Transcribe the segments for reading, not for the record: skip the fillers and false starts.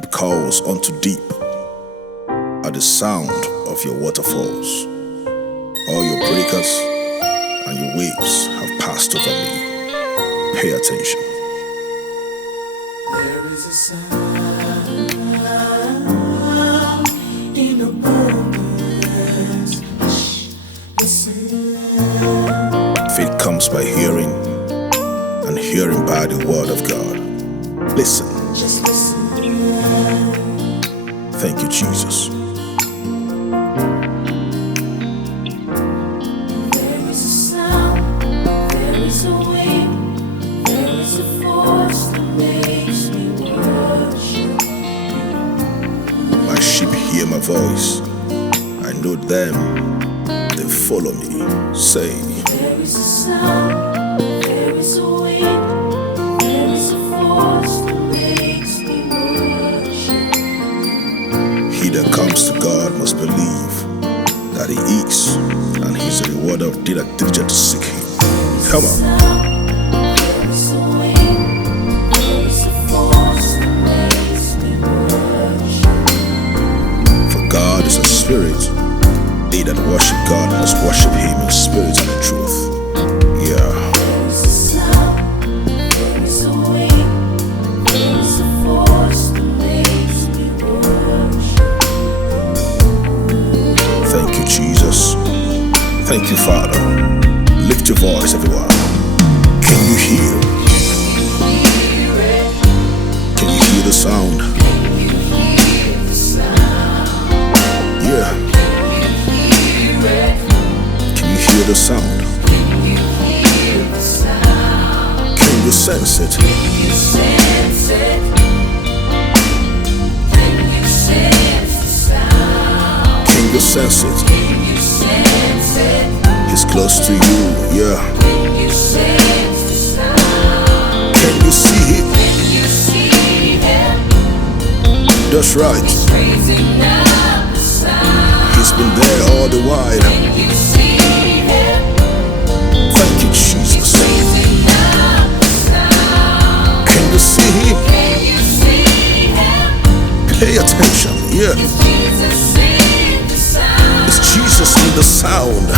Deep calls unto deep at the sound of your waterfalls. All your breakers and your waves have passed over me. Pay attention. There is a sound in the wilderness. Listen. Faith comes by hearing, and hearing by the word of God. Listen. Just listen. Thank you, Jesus. There is a sound, there is a wind, there is a force that makes me worship you. My sheep hear my voice. I know them, they follow me. Say, There is a sound, there is a wind, there is a force that makes me worship you. he that comes to God must believe that he is, and he's a rewarder of they that diligently seek him. Come on. There is a wind, there is a force that makes me worship you. For God is a spirit. They that worship God must worship him in spirit and in truth. Yeah. There is a sound, there is a wind, there is a force that makes me worship you. Thank you, Jesus. Thank you, Father. Lift your voice, everyone. Can you hear? Can you hear the sound? Yeah. Can you hear the sound? Can you sense it? Can you sense it? He's close to you, yeah. Can you see him? That's right. He's been there all the while. Thank you, Jesus. Can you see him? Pay attention, yeah. It's Jesus in the sound.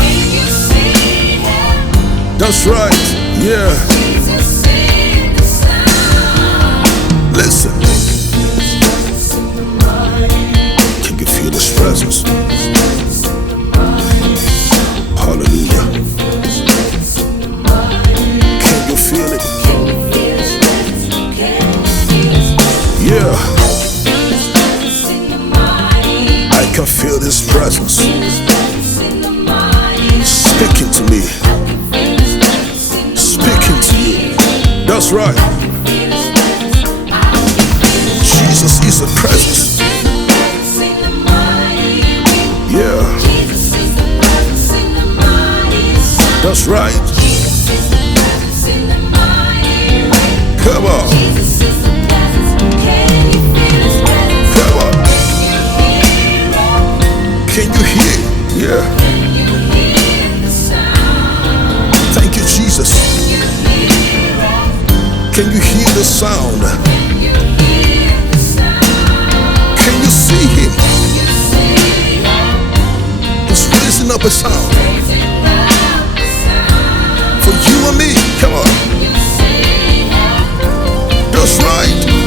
That's right, yeah. Listen. Can you feel his presence? Hallelujah. Can you feel it? Yeah. I can feel his presence speaking to me, speaking to you. That's right. Jesus is a presence. Yeah. That's right. Come on. Come on. Can you hear? Yeah. Thank you, Jesus. Can you hear the sound? Can you see him? He's raising up a sound for you and me. Come on. That's right.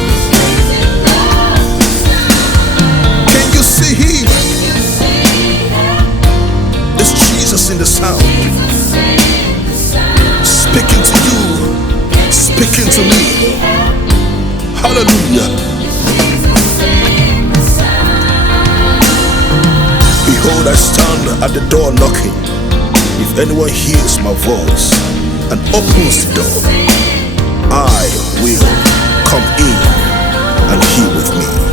Can you see him? It's Jesus in the sound, speaking to you, speaking to me. Hallelujah. Behold, I stand at the door knocking. If anyone hears my voice and opens the door, I will come in and he with me.